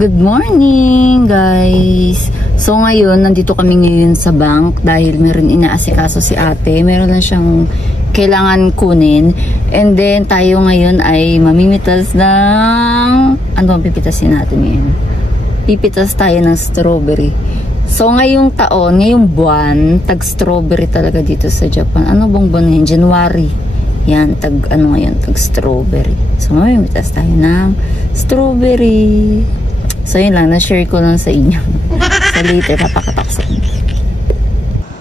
Good morning, guys! So, ngayon, nandito kami ngayon sa bank dahil meron inaasikaso si ate. Meron lang siyang kailangan kunin. And then, tayo ngayon ay mamimitas ng... Ano ang pipitasin natin ngayon? Pipitas tayo ng strawberry. So, ngayong taon, ngayong buwan, tag-strawberry talaga dito sa Japan. Ano bang buwan ngayon? January. Yan, ano ngayon? Tag-strawberry. So, mamimitas tayo ng strawberry. So, yun lang. Na-share ko lang sa inyo. So, later, papakataksan.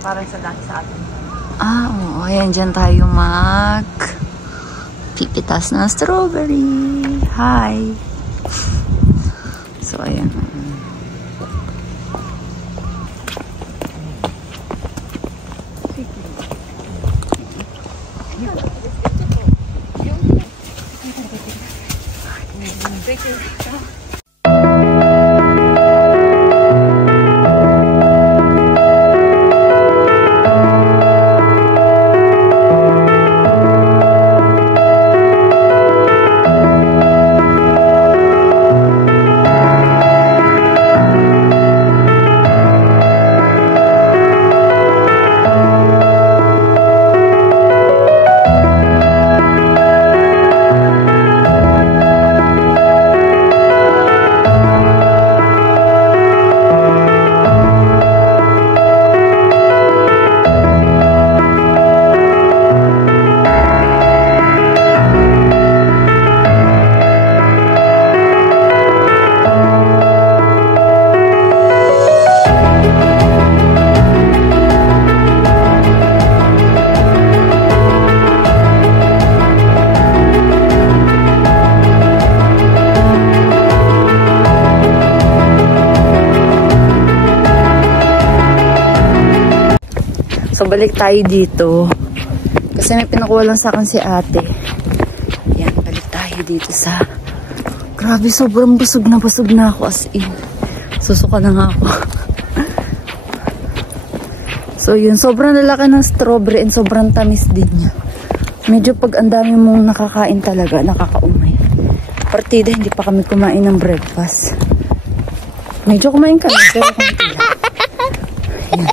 Parang sa dati sa atin. Oo. Ayan, dyan tayo pipitas ng strawberry. Hi! So, ayan. So, balik tayo dito. Kasi may pinakuha lang sa akin si ate. Yan, balik tayo dito sa... Grabe, sobrang busog na ako as in. Susuka na nga ako. So, yun. Sobrang lalaki ng strawberry and sobrang tamis din niya. Medyo pag ang dami mong nakakain talaga, nakakaumay. Partida, hindi pa kami kumain ng breakfast. Medyo kumain kami, pero konti lang. Yan.